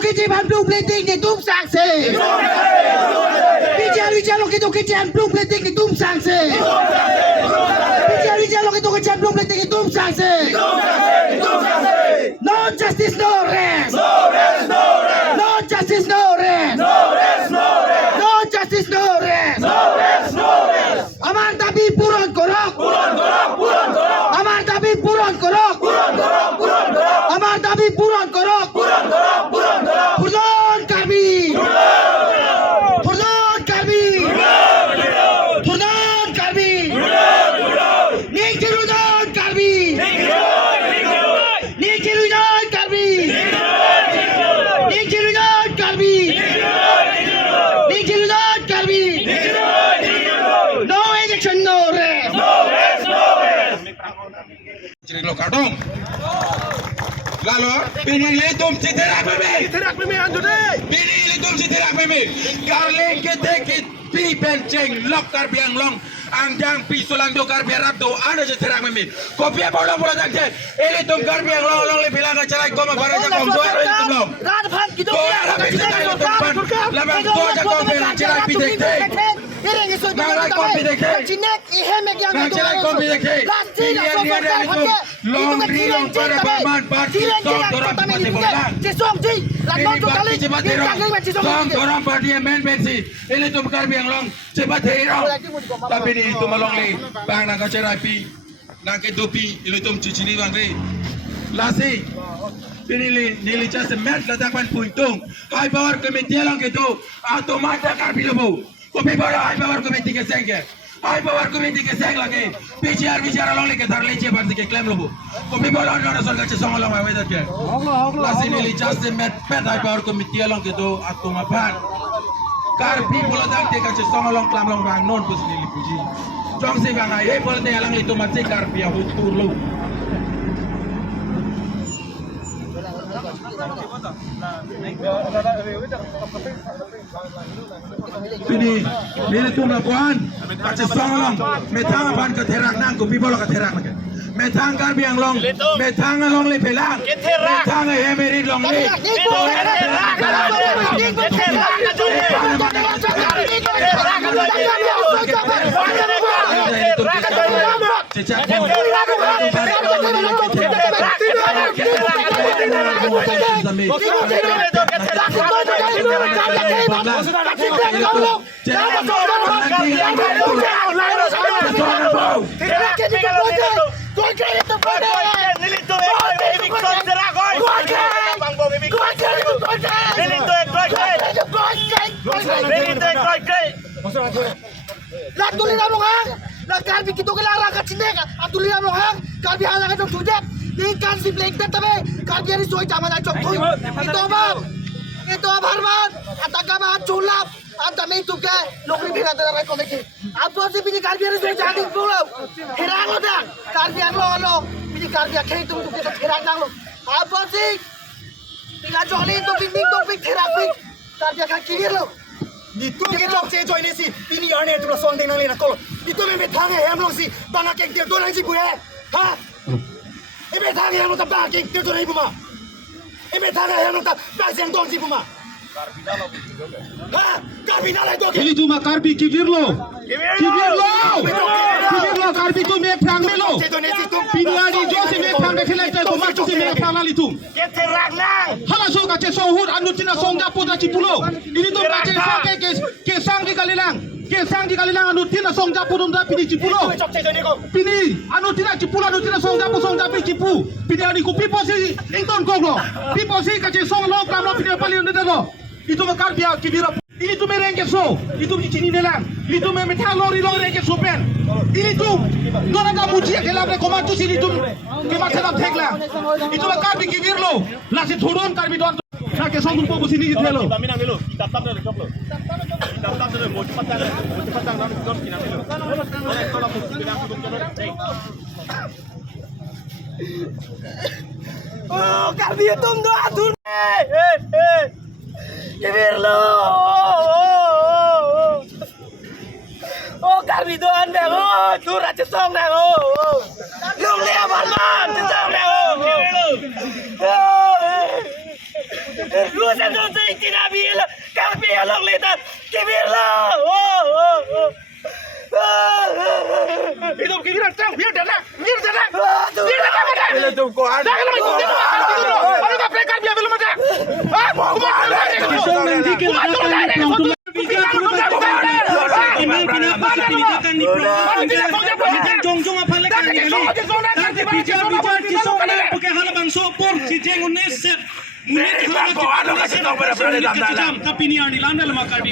kece ban blue plating ni tum sang se. Bicara lo kita kece ban blue plating ni tum sang se. Bicara lo kita kece ban blue plating ni tum sang se. No justice, no rest. No justice, no rest. No justice, no rest. আমার দাবি পূরণ করো। আমার দাবি পূরণ করো। আমার দাবি পূরণ করো। প্রধান কার্বি। প্রধান কার্বি। প্রধান কার্বি। নিখিলুদ্দিন কার্বি। নিখিলুদ্দিন কার্বি। নিখিলুদ্দিন কার্বি। নিখিলুদ্দিন Karbi. No election, no rest. Lo kadong. Lalu pinili tum citerak mimi anjune. Pinili tum citerak mimi. Garling ketekit pi penceng lok kar biang long. Angjang pi sulang do kar biarap do ada citerak mimi. Kopi bola bola jangje. Ini tum kar biang long long le bilang acara kom bara ja kom do tum long. रात भर की तो Labang do ja kom bilang acara pi dekte. Nang kom pi dekte. जिन्हें यह में क्या Nang acara kom pi dekte. Long rilong para paman parti song dorang pati bola. Song dorang parti men pensi. Ini tum kar biang long cepat hero. Tapi ni tum long le bang nang acara pi nang ke dopi ini tum cicini bang re. Lasi pinili nili just met ladakan puntung. High power committee lang itu automatic kar bilobo. Kopi bola high power committee ke sengke. High power committee ke seng lagi. PCR bicara long le ke thar lece parti ke claim lobo. Kopi bola orang asal kaca song long awet aja. Lasi nili just met high power committee lang itu automatic. Kar pi bola dang te kaca song long claim long bang non pus nili puji. Jong si bang ay bola te lang itu mati kar pi aku turlo. Ini tuh lakukan kaca songolong, metang apaan keterak nang, kopi bola keterak lagi. Metang kar biang long, metang long le pelang, metang emerit long le. Lah tulisan mohang, lah kalbi kita kelarang kat sini kan, tulisan mohang, kalbi halang kat tujuh, ikan si blek tapi kalbi hari soal zaman acok tu, itu apa Harman, kata kamu culap, anda itu ke, lokri bina antara rekor lagi, apa sih pilih kalbi hari soal jadi pulau, herang lo dah, kalbi yang lo, pilih kalbi yang itu kita herang dah lo, apa sih, pilih joli itu ping herang ping, kalbi yang kiri lo. Itu kita cekcok ini sih, ini aneh tu rasong dengan lena kalau itu memang thang yang long sih, bangga kek dia dorang sih gue, ha? Ini thang yang long tak bangga kek dia dorang ibu mah, ini thang yang long tak bangga yang dong sih ibu mah, ha? Karbi nalai tu. Ini cuma karbi kibir lo, karbi tu mek perang melo, pinjadi jo si mek perang kekhilai tu, macam si mek perang lali tu. Hala so kace sohur anu tina song dapur dah cipulo, ini tu kace so kesang di kalilang anu tina song dapur dah pini cipulo, pini anu tina cipulo anu tina song dapur cipu, pini ani ku pipo si ington koglo, pipo si kace song lo kamlo pini pali anu dah itu makar biar kibira. Ini tu merengke so, itu di sini nelang, itu memetang lori rengke so pen, ini tu, nona dah muji kelam le komando sini tu, kemat kelam thekla, itu makar di kibir lo, nasi turun karbi don, nak kesong tu pogo sini gitu lo. Oh, karbi itu dah atur. Kibir lo. Oh, karbi doan deh. Oh, curah cesong deh. Oh, lung lihat man, cesong deh. Lu sendiri tidak bilang, kami yang lihat, kibirlah. Oh. Itu kira biar dana. Bila tu kau ada. Ano ka pre Karbi belum ada? Ah, tapi ni ani landa lama Karbi.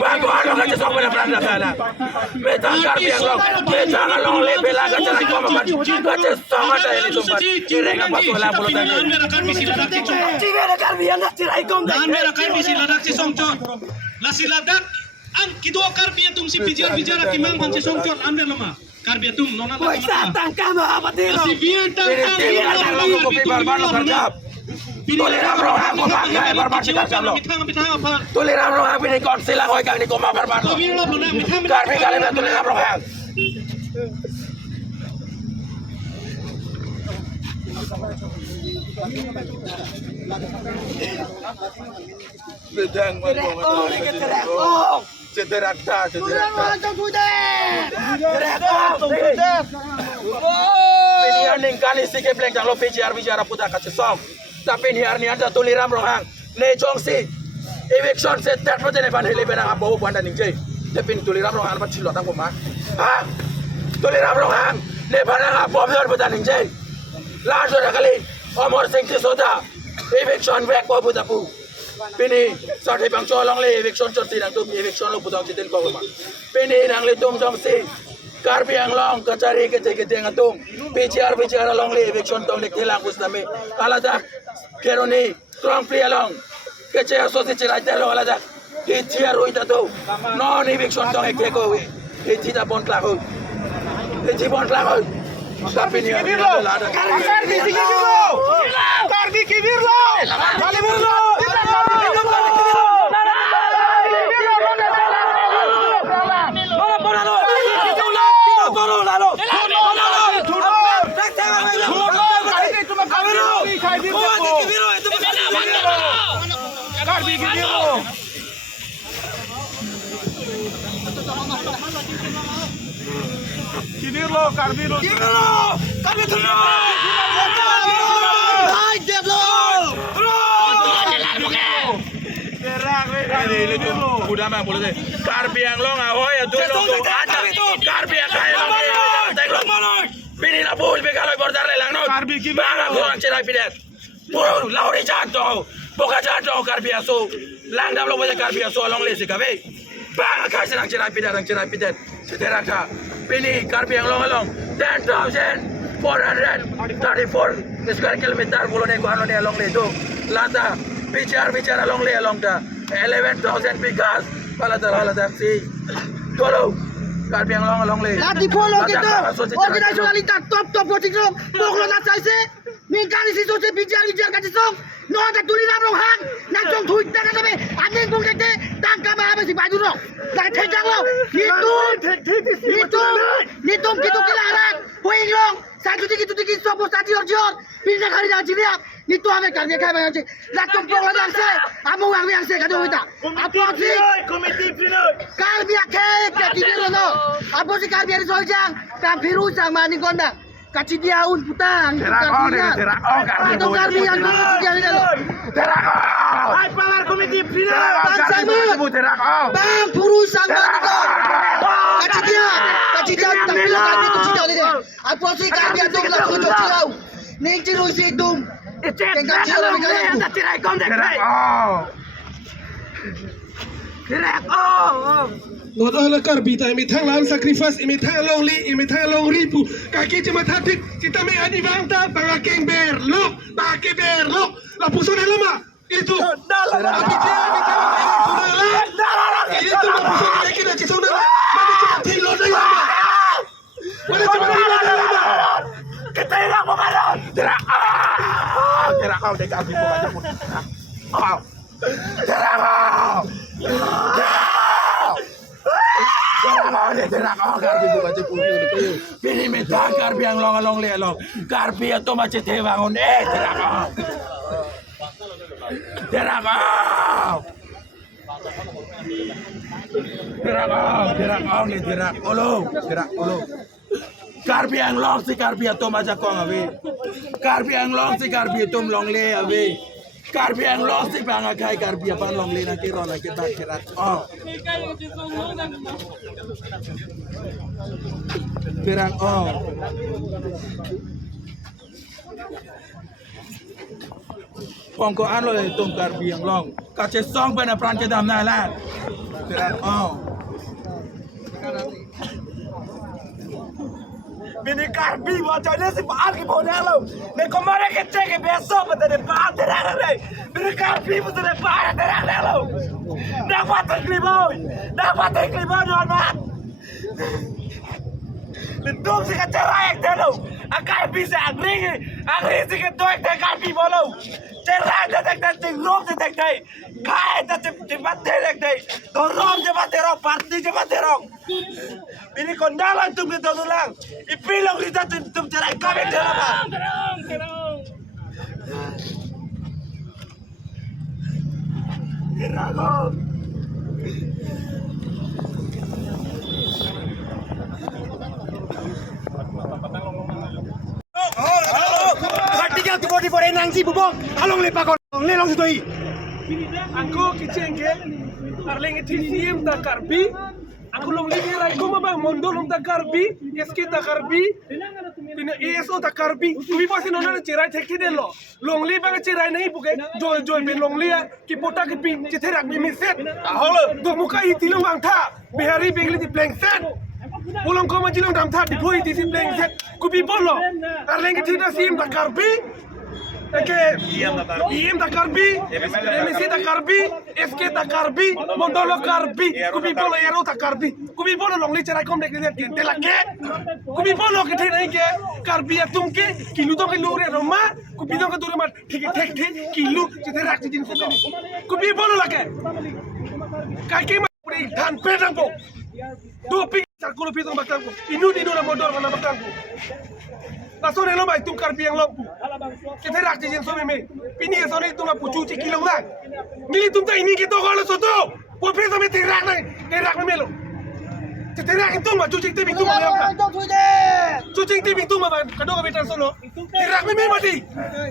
Lasiladak ang kedua Karbi yang si bicara kimang ang si songcot ambil lama. Karbi tum nona Woi, satang kamu apa tu? si biar tang Tuliram rohang pilih konsilang kau ikan ni kau mabar baru. Karbi kali ni tuliram rohang. Bedang cederak ta. Pilihan ning kali sikit pleng jang lo bicara putar kasih som. Tapi ni ada tuliram rohang. Ne jongsi. Eviction set tak macam ni pan hele benang apa buat dan ninjai. Tapi tuliram rohang apa cilok tang kumah. Ha? Tuliram rohang. Ne benang apa buat dan ninjai. Langsung kali. Omor sengsi soda. Eviction back apa buat apa. Pini sakit bang colong le eviction corti nang tum eviction lo putang citin kau rumah. Pini nang le tum jongsi. Karbi yang long kacari kete ngatung. Bicara long le eviction tong le kelang kusname. Alada keroni strong play along. Kece asosi cerai telo alada. Hitia roi tato. Non eviction tong ekeko. Hitia bon klago. Hitia bon klago. Tapi ni ada. Karbi kibir lo. Kali berlo. Karbi lo. Udah mah boleh deh. Karbi yang long ahoy ya tuh. Karbi yang kaya long. Pini na bul begaloi bordar le lang no. Karbi ki banga gorang cerai pidet. Puro lauri jatuh. Boka jatuh karbi aso. Lang dam lo boleh karbi aso long le sikabe. Banga kasih lang cerai pidet. Sederak ta. Pini karbi yang long 10,434 square kilometer bulu ne kuano ne long le tu. Lata bicara long le long ta. 11,000 bigas. Pala si. Tolo. Karbi yang long le. Lati follow gitu. Organisasionalitas top voting dong. Pokoknya nak saya mingkali si sosial bijar kasih song. No ada tulisan rohang. Nak jong tweet dah kata be. Anjing pun kete tangkap apa si baju dong. Nak cekang lo. Hitung gitu kelaran. Poin long. Satu tiki sopo satu jor. Pindah kali dah cilik. Itu apa kerja kaya macam ni. Nak tumpuk lagi yang saya. Amu yang saya kata kita. Apa sih? Komiti final. Karbi kaya kira lo. Apa sih karbi hari sojang? Kampiru sama ni konda. Kaci diaun putang. Itu karbi yang dulu dia ni lo. Hai power komiti final. Bang puru sama ni ko. Kaci dia tapi lo karbi tu cakap ni dia. Apa sih karbi yang tu lalu cakap. Ning ciru si tum. Tengah ciru ni kan. Tirai kondek. Ngot ala Karbi ta imi thang lam sacrifice imi thang long li imi thang long ripu kaki cuma tatik kita me ani bangta bangakeng berlok bangake berlok la puso na lama itu aki dia itu la puso na kina ci sona mani cuma tilo na lama mani cuma tilo na lama Ketera pengaruh. Terak kau dek Karbi bukan kau. Terak kau. Terak kau Karbi bukan cepuri. Pilih minta Karbi yang long le long. Karbi itu macam tewangun terak kau. Derangau. Derangau ni derak olo. Karbi ang long si karbi atom aja kong abe. Karbi ang long si karbi atom long le abe. Karbi ang long si pangakai karbi apa long le na kiro na kita kerat. Oh. Derangau. Pongko an lo tum karbi ang long. Kace song bana pran ke dam na la. Derangau. Bini karbi wajahnya si Pak ki boleh lo. Ne kemarin kecek ke besok pada depan terang deh. Bini karbi pada depan terang deh lo. Dapat terklimau don mat. Lentung si kecerai deh lo. Akar bisa agri si ketuai deh karbi bolo. Cerai deh ting rom deh. Kai deh cepat deh. Dorong cepat terong, parti cepat terong. Bini kondalan tum kita tulang. Ipilong kita tum cerai kami dalam. Terang. Katiga tu body for enang si bubong. Along lepa kon. Lelong situi. Aku kicengke, arleng TCM tak karbi. Aku long lagi rai ko mabang mondo long tak karbi, SK tak karbi, pina ESO tak karbi. Kumi pasti nona cerai theki delo. Long li bang cerai nahi buke. Joy ben long li ki pota ki pin ceterak bi miset. Ahol do muka iti long ang tha. Bihari bengli di blank set. Pulang ko majilong dam tha di poi di si blank set. Kubi bolo. Arleng TCM tak karbi. Oke, IM tak karbi, MSC tak karbi, SK tak karbi, Mondolo karbi, kubi bolo ero tak karbi, kubi bolo long li cerai kom dek lihat kente lake, kubi bolo kete naik ke karbi atum ke kilu to ke lure roma, kubi to ke dure mat tek kilu cete rak jin ko kubi bolo lake, kaki mat puri dan pedang po, doping cakulu pitong bakang po, inu na mondor mana bakang po. Laso nelo mai tum karbi yang lompu. Kita rak jin so me. Pini ke sone tum pucu ci kilong lang. Mili tum ta ini kita kalau soto. Po pesa me tirak nang. Tirak me melo. Tirak itu mah cuci tibing tum ya. Cuci tibing tum mah kado ka betan solo. Tirak me mati.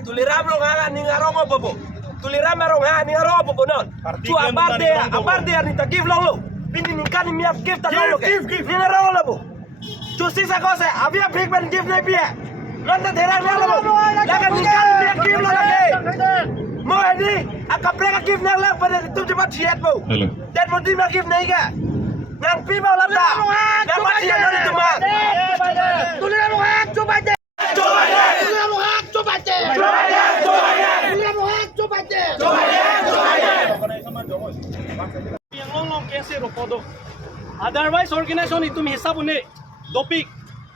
Tuliram lo nga ni ngarong bobo. Tuliram marong ha ni ngarong bobo non. Tu aparte ni ta give long lo. Pini ni kan mi ap give ta lo. Give ni ngarong lo bo. Tu sisa cosa, avia big man give na pia. Landa terang na lo. Lagan ni kan mi give lo lagi. Mo edi akapreka give na lang pada tu cepat siat bo. Dan mo di give na iga. Ngan pi mau landa. Ngan mati ya dari tu mah. Tuliran mo hak, coba deh. Coba deh. Tuliran mo hak, coba deh. Coba deh. Tuliran mo hak, coba deh. Coba deh. Yang long kese ropodo. Otherwise organization itu hisab une dopik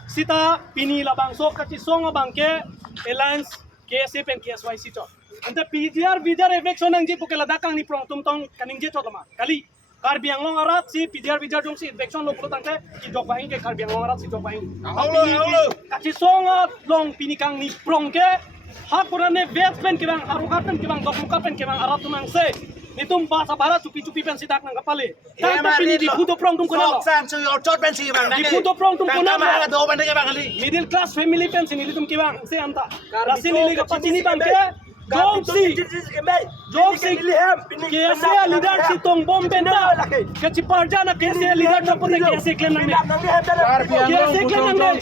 sita pini labang so kati songa bangke alliance KSF and KSYC to. Ante PDR election ang je pukela dakang ni prong tumtong kaning je to tama. Kali karbiang long arat si PDR jong si election lo pulo tangke ki jok bahin ke karbiang long arat si jok bahin. Kati songa long pini kang ni prong ke hak purane batsman ke bang harukapen ke bang dokukapen ke bang arat tumang se. Nitum bahasa barat cupi-cupi pen sidak nang kapale. Tanpa pini di puto prong tum kunalo. Di puto prong tum kunalo. Middle class family pen sini tum kibang se anta. Rasin ini kapat ini bang ke. Jongsi KSA leader si tong bom benda. Keciparja na KSA leader tapos na KSA claim nang. KSA claim nang.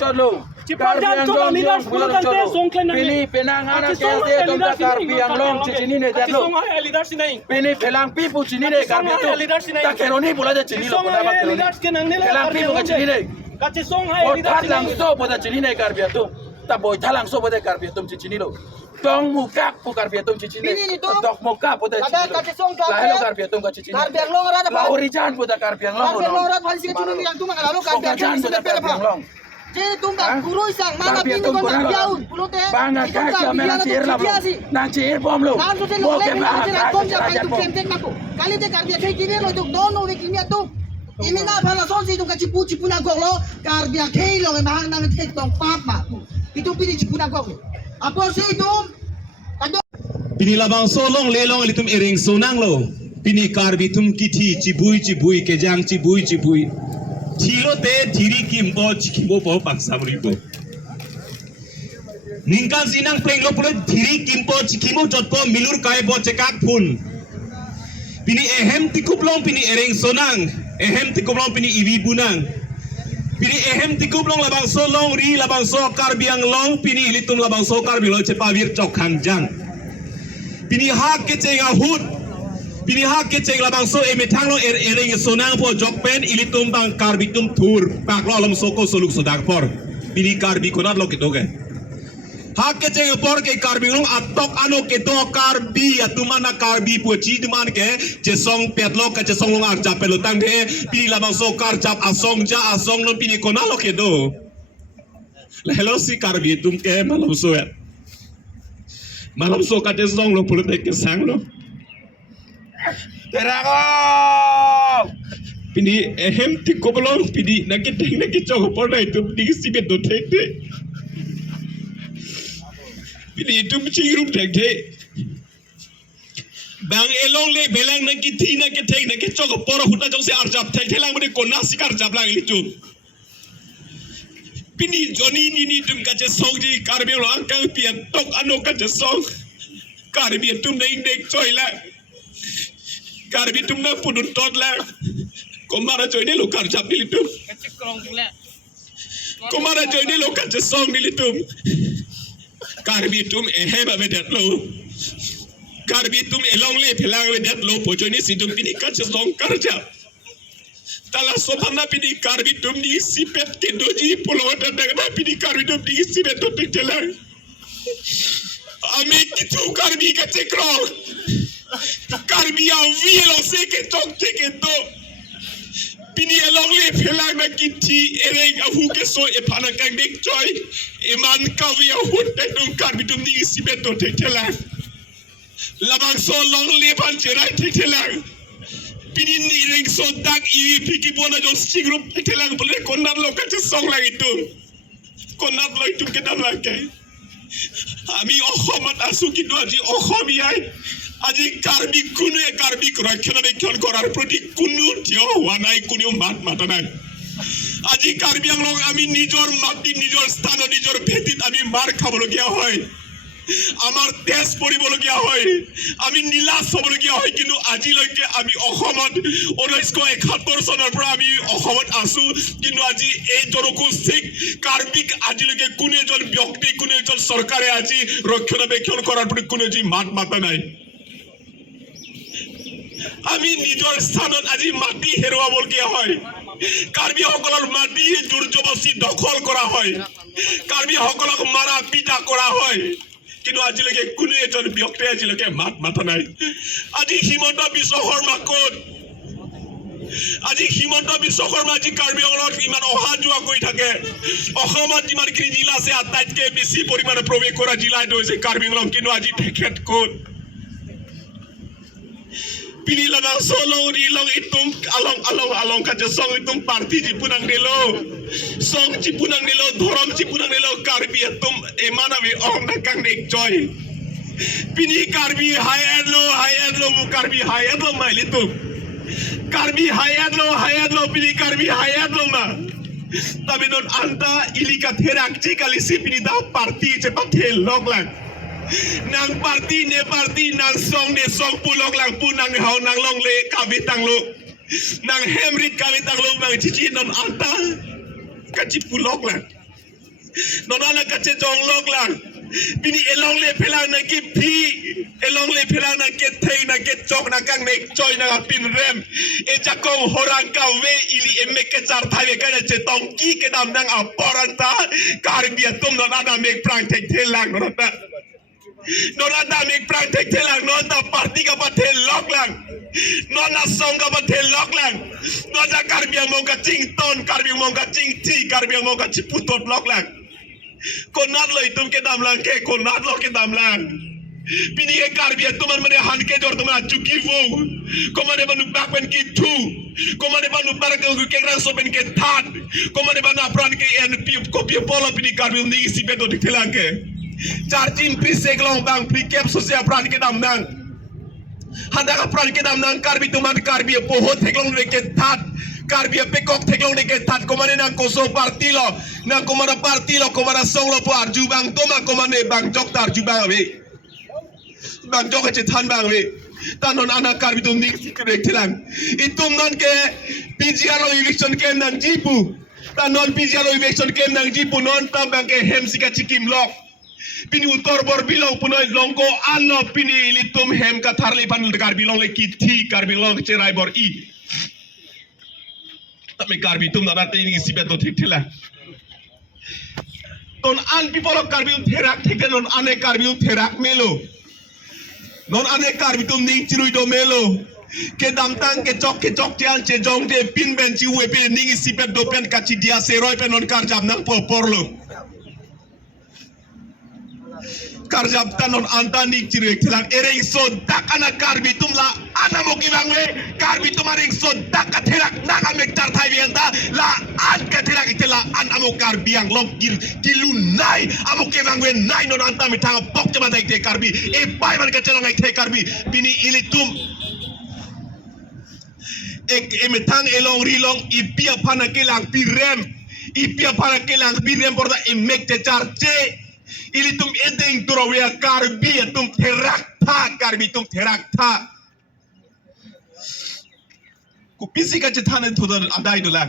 Ciparja to leader pulo tante song claim nang. Pini penangan KSA tum karbi yang long cini ne jatlo. Song leader si nai. Pini pelang pipu cini ne karbi tu. Tak keroni pula je cini lo. leader ke nang nila. Pelang pipu ke cini ne. Kaci song Or leader tat si nai. langso pada cini ne karbi tu. Tak boy talang so pada karbi tu cini lo. Tong muka pu karbi tu cini. Pini ni tu. Tok muka pada cini. Kada kaci song karbi. Lahelo karbi tu cini. Karbiang long arat apa? Lahorijan pada karbi yang long. Karbiang long arat paling sikit cuma yang tu mengalau karbiang Pokoknya sudah pada karbi yang long. Jadi tunggal guru isang mana Karbi pini tu kon nak kurang jauh lah. pulau teh. Bangga kaca merah cair lah. Nang cair bom lo. Nam tu selo lagi tu selo kom siapa itu kenteng mampu. Kali dia karbiang kayak gini lo itu dono wikimia tu. Ini nak pada sonsi tu cipu nak gok lo karbiang kayak lo memang nang tek tong pap mak. Itu pilih cipu nak gok. Apa sih itu? Pini labang solong lelong litum ering sonang lo. Pini karbi tum kiti cibui kejang cibui. Tilo te diri kimbo po paksamribo. Ningkan sinang pleng lo pula diri kimbo jotpo milur kai bo cekak pun. Pini ehem tikuplong pini ering sonang. Ehem tikuplong pini iwi bunang. Pini ehem tikuplong labang solong ri labang so karbiang long pini litum labang so karbi lo cepawir cok hangjang. Pini hak keceng ahut. Pini hak keceng labang so emetang lo ering sonang po jok pen ilitum bang karbitum tur pak lo alam soko soluk sodak por. Pini karbi konat lo kitoke. Hak keceng por ke karbi long atok ano keto karbi atumana karbi poci duman ke jesong petlo ke jesong long arjap pelo tang de pini labang so karjap asong lo pini konat lo kedo. Lelo si karbi tum ke malam so ya. Malam so kate song lo politik kesang lo. Terangong. Pini ehem ti kobolong pini naki chok por na itu di sibet do tek de. Pini itu cingrum tek de. Bang elong le belang naki tek naki chok por huta jong se arjap tek lang mene kona sikar jap lang itu. Pini Johnny ni tum kace song di karbi lo angkang pian tok ano kace song. Karbi tum nek choi la. Karbi tum na pudun tot la. Komara joy ni lo karjap ni litum. Komara joy ni lo kace song ni litum. Karbi tum ehe ba bedat lo. Karbi tum elong le pelang bedat lo pojo ni sidum pini kace song karjap. Tala sopana pini karbi tum ni sipet ke doji pulau dadang pini karbi tum ni sipet to telang. Ame kitu karbi ka cekro. Karbi yang vilo seke tok teke to. Pini elong le pelang na kiti ereng ahu ke so epana kang dek joy. Eman kawi ahu tung karbi tum ni sipet to telang. Labang so long le pan cerai telang. Pini ni ring so dak iwi piki bona jong sigrup telang boleh konat lo kaca song lang itu. Konat lo itu kedam lagi. Ami ohomat asuki do aji ohomi ai. Aji karbi kunu e karbi kurakhana bekhon korar proti kunu tio wanai kunu matanai. Aji karbi ang long ami nijor mati nijor stano nijor betit ami mar khabologia hoy. আমার দেশ পরিবলগীয়া হয় আমি নীলাস হবলগীয়া হয় কিন্তু আজিলৈকে আমি অসমত 1971 চনৰ পৰা আমি অসমত আছো কিন্তু আজি এই জনগোষ্ঠীক কাৰ্বিক আজিলৈকে কোনো এজন ব্যক্তি কোনো এজন চৰকাৰে আজি ৰক্ষণাবেক্ষণ কৰাৰ প্ৰতি কোনো যি মাত মাতা নাই আমি নিজৰ স্থানত আজি মাটি হেৰুৱাবলগীয়া হয় কাৰ্বি সকলৰ মাটি জোৰজবস্তি দখল কৰা হয় কাৰ্বি সকলক মাৰা পিটা কৰা হয় কিন্তু আজিলৈকে কোনো এজন ব্যক্তি আজিলৈকে মাত মাতা নাই আজি হিমন্ত বিশ্ব শৰ্মা কোট আজি হিমন্ত বিশ্ব শৰ্মা আজি কাৰ্বি অংলত ইমান অহা যোৱা কৰি থাকে অসমত যিমানখিনি জিলা আছে আটাইতকৈ বেছি পৰিমাণে প্ৰৱেশ কৰা জিলা হৈছে কাৰ্বি অংলং কিন্তু আজি তেখেত coat Pinilang solo rilong itong along kaca song itong parti cipunang delo song cipunang delo dorom cipunang delo karbi atum emana we ong nakang nek joy pini karbi hayat lo mu karbi hayat lo mai litum karbi hayat lo pini karbi hayat lo ma tapi non anta ilika therak cikali si pini da parti cepat helok lang nang parti ne parti nang song ne song pulok lang pu nang hau nang long le kabitang lo nang hemrit kabitang lo nang cici non anta kaci pulok lang non ana kaci jong lok lang bini elong le pelang na ki pi elong le pelang na ke thei na ke chok na kang nek choi na pin rem e jakong horang ka we ili emek ke char thai ve ka che tong ki ke dam nang aporanta karbia tum non ana mek prang thek thelang non ta Nona mek praktek telang nona parti ka patel lok lang nona song ka patel lok lang nona karbiang mo ka ching ton karbiang mo ka ching ti karbiang mo ka chiputot lok lang konat lo itum ke dam lang ke konat lo ke dam lang pini ke karbiang tuman mane han ke jor tuman chuki vo komane banu bakpen ki tu komane banu barakal ke rang so ben ke that komane banu apran ke en pi ko pi polo pini karbiang ni si beto telang ke charging prisek long bang prikep sosial peran ke dam nang handa ka peran ke dam nang karbi tuman karbi poho teklong reke tat karbi pekok teklong reke tat komane nang koso partilo nang komara partilo komara songlo po arju bang toma komane bang jok tar arju bang we bang jok ke tan bang we tanon anak karbi tum ning sikrek tilang itum non ke PGR eviction kem nang jipu tanon PGR eviction kem nang jipu non tambang ke hem sika chikim lok pini utor bor bilong punoy longko ano pini litum hem ka tharli pan karbi long le kiti karbi long cherai bor I tapi karbi tum na rate ini sibet to thik thila ton an people karbi therak thik non ane karbi therak melo non ane karbi tum ning chirui do melo ke damtang ke chok tian che jong de pin ben chi we pe ning sibet do pen ka chi dia se roi pe non kar jam nang porlo karjab tanon antani cirek telang ereng so dak anak karbi tumla ana moki bangwe karbi tumaring so dak katerak nang amek tar thai bianta la an katerak itela an amo karbi yang lok kilunai amo ke bangwe nai non anta mitang pok jama dai te karbi e pai man kacelang ai te karbi bini ilitum ek emetang elong rilong ipia panakelang pirem ipia panakelang pirem porda emek te charche ilitum edeng turawea karbi tum karbi tum terakta ku pisi ka chethane thudan adai dola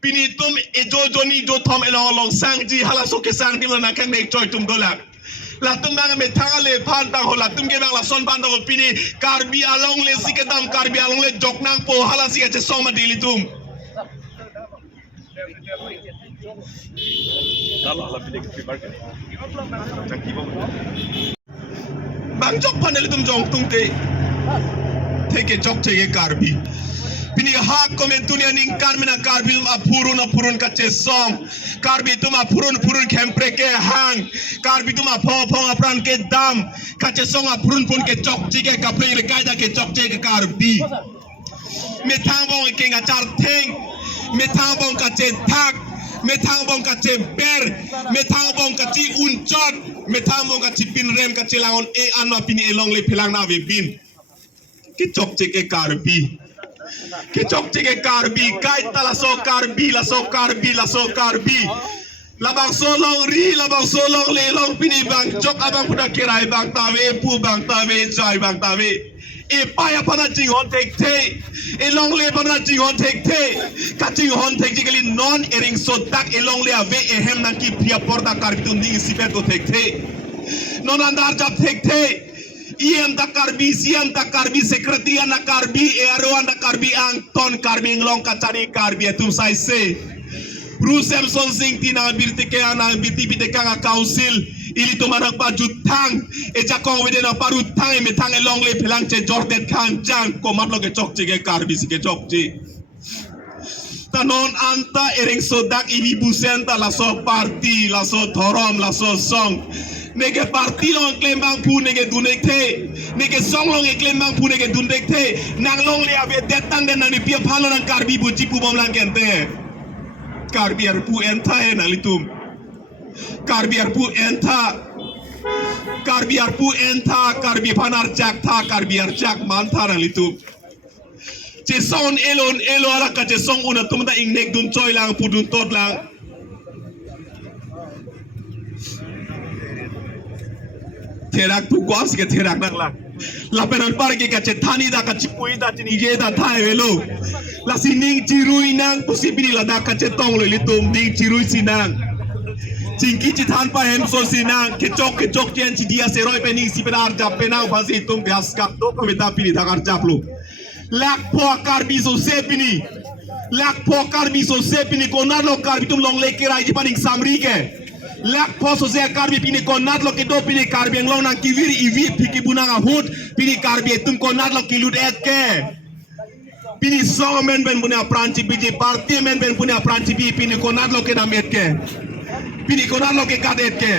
pini tum ejo joni jo thom elong sangji hala so ke sang dim na kang nek choi tum dola la tum bang me thangale phan tang hola tum ge bang la son ban dong pini karbi along le sikadam karbi along le joknang po hala si ka song ma dilitum bang jok panel tum jong tung te teke jok chege karbi pini ha komen dunia ning karmina karbi apurun kache song karbi tum apurun kempre ke hang karbi tum apong apran ke dam kache song apurun pun ke jok chege kapre le kaida ke jok chege karbi metang bong ke ngachar theng metang bong kache thak metang bong kache ber metang bong kache unchot metang bong kache pinrem kache laon e anma pini elong le philang na ve bin ki chok cheke karbi kai tala so karbi labang solong le long pini bang chok abang puda kirai bang tawe pu bang tawe jai bang tawe e paya pada jing hon tek te e long le pada jing hon tek te kaching hon tek jikali non ering so tak e long le ave e hem na ki pia porta karbi tum ding sipet to tek te non andar jap tek te iem tak karbi siam tak karbi sekretariat nak karbi e aroan tak karbi ang ton karbi nglong kacari karbi tum sai se rusem son sing tina birti ke ana biti kanga council ili to manang pajutang e jakong wede na parutang me tang elong le phelang che jordet khan jang ko matlo ke chok che ke karbi ke chok che tanon anta ereng sodak ibi busenta la so party la so thorom la so song nege parti long klembang pu nege dunek the nege song long e klembang pu nege dunek the nang long le ave detang den nani pia phalo nang karbi bu jipu bom lang kente karbi ar pu enta e na litum karbi ar pu enta karbi panar jak tha karbi ar jak man tha na litum che son elo ala ka che song una tumda ingnek dun choi lang pu dun tot lang terak tu kuas ke terak nak lah lapenan par ke kace thani da kace pui da chini je da thai velo la sining chirui nang pusibini la da kace tong le litum ding chirui sinang cingki ci than pa hem so sinang ke chok chen ci dia seroi pening si pedar jap penang phasi tum gas kap to komita pini da kar japlu lak po karbi so sepini ko nalo karbi tum long le kirai ji paning samri ke lak poso se karbi pini konat lo ke do pini karbi yang long nang kiviri ivi piki bunang ahut pini karbi tum konat lo kilut etke pini song men ben punya pranci biji parti men ben punya pranci bi pini konat lo ke dam etke pini konat lo ke kat etke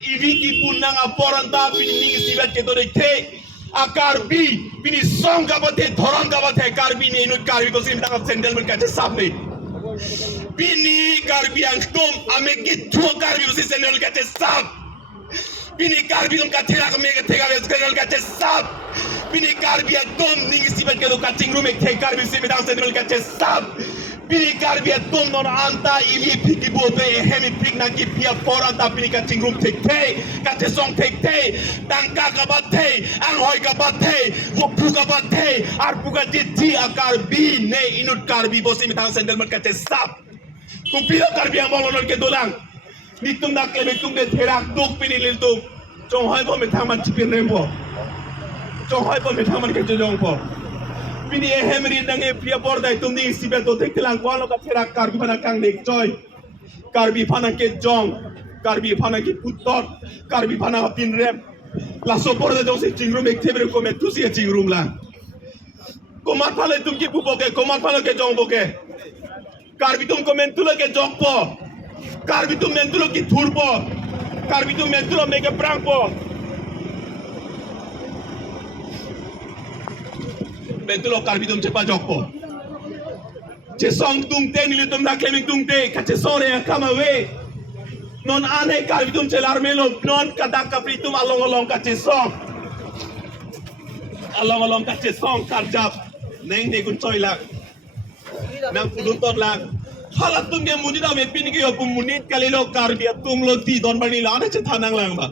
ivi ki bunang aporanta pini ning sibat ke do dekte akarbi pini song gabate thoron gabate karbi ne inut karbi ko sim dang sendel men kache sabne Bini karbi ang tum ame gitu karbi usi senel kate sab. Bini karbi tum katera kame katega ves senel kate sab. Bini karbi ang tum ningi sibet kedo kating rumek te karbi usi bedang senel kate sab. Bini karbi ang tum non anta ili piki bobe hemi pik na ki pia poranta bini kating rum tek te kate song tek te tangka kabate ang hoy kabate wopu kabate arpuga titi akar bi ne inut karbi bosi bedang senel kate sab. Kung pila karbi ang molonol ke dolang nitum nak lebe tum de terak tuk pinilil tum chong hoy po metang man chipin rempo chong hoy po metang man ke jong po pini e hemri nang e pia borda tum ni sibe to tek telang kwalo ka terak karbi pana kang nek joy karbi pana ke jong karbi pana ke putot karbi pana pin rem la sopor de dose chingrum ek tebre ko metusi e chingrum la komat pale tum ki buboke komat pale ke jong boke karbi tum komentulo ke jokpo karbi tum mentulo ki thurpo karbi tum mentulo mege prangpo mentulo karbi tum cepa jokpo che song tum te ni tum na kleming tum te ka che sore kama we non ane karbi tum che larmelo non kada kapri tum along ka che song along ka che song karjap neng ne kun choila nang pudun tot lang halat tum dia muni da me pin ke yo munit kalilo karbia tum lo ti don bani la na che thanang lang ba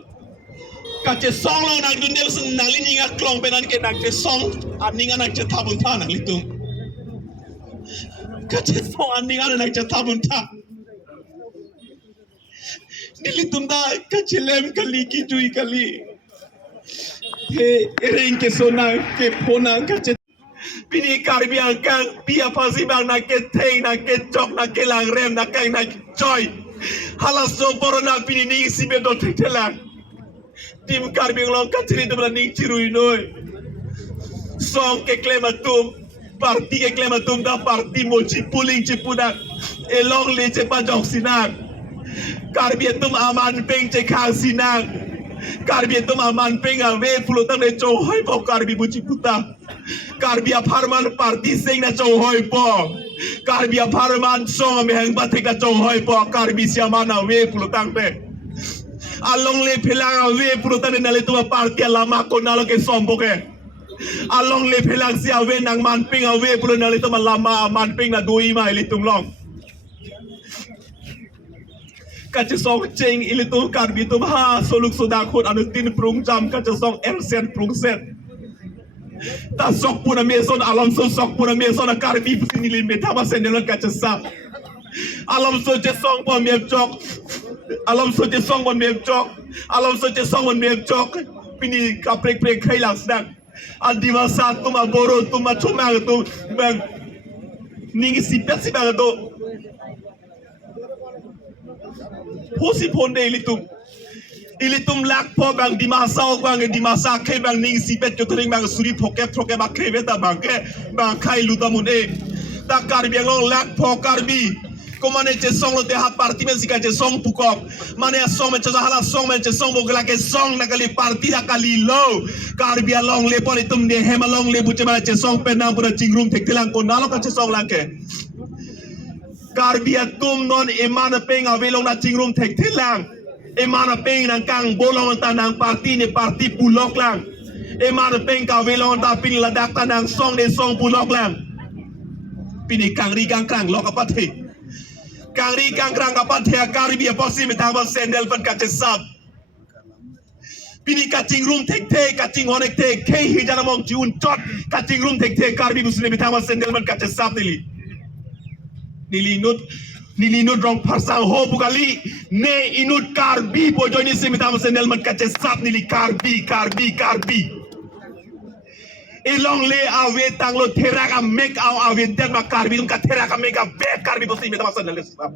ka che song lo nang dun del sun nang li ninga klong penan ke nang che song aninga nang che thabun tha nang li tum ka che song aninga nang che thabun tha nili tum da ka che lem kali ki jui kali he ering ke sona ke phona ka che Pini karbi ang kang pia pasi bang na ke tei na ke chok na ke lang rem na kang na joy halas so poro na pini ning sibe do telang tim karbi long katri do ning chirui noi song ke klematum parti ke klematum da parti mochi puling chipudak elong le che pa jok sinang karbi tum aman peng che khang sinang karbi tum aman peng ave pulo tang le cho hoi po karbi buchi puta Karbia Parman party sing na chow hoi po. Karbia Parman song me hang batik na chow hoi po. Karbi siamana we pulutang te. Along le pilang we pulutang na letu party lama ko nalo ke sombo ke. Along le pilang siya we nang manping we pulut na letu lama manping na dui ma ilitung long. Kache song ching ilitung karbi tum ha soluk sudakut anu tin prung jam kache song ersen prung set. Ta sok puna meson Alonso sok puna meson karbi sini limbe tama senelon kaca sap Alonso je song pon mep jok Alonso je song pon mep jok Alonso je song pon mep jok pini kaprek prek khai lang snak adima sa tuma boro tuma chuma tu bang ningi sipet si bang to posi ponde ilitum lak po bang di masa ke bang ning sipet ko tring bang suri poke bang kreve ta bang ke bang khai lutamun e ta karbi long lak po karbi komane che song lo te ha parti men sika che song pukok mane song men che hala song men che song bogla ke song na kali parti da kali lo karbi long le pon itum de hema long le buche ma che song penang pura chingrum tektilang ko nalo ka che song lang ke karbi atum non emana peng avelong na chingrum tektilang emana peng nang kang bolong tanang parti ni parti pulok lang emana peng ka velong ta pin ladak tanang song de song pulok lang pini kang ri kang krang lok apa the kang ri kang krang apa the karbi posi mitang ba sendel pan ka sab pini kacing room tek te kacing honek te ke hijana mong jiun chot kacing room tek te karbi busne mitang ba sendel pan ka sab nilinut rong parsang ho bukali ne inut karbi pojoni semitama sendel man kace sap nili karbi ilong le awe tanglo teraka make awe den ma karbi tum ka teraka make a be karbi bosi semitama sendel sap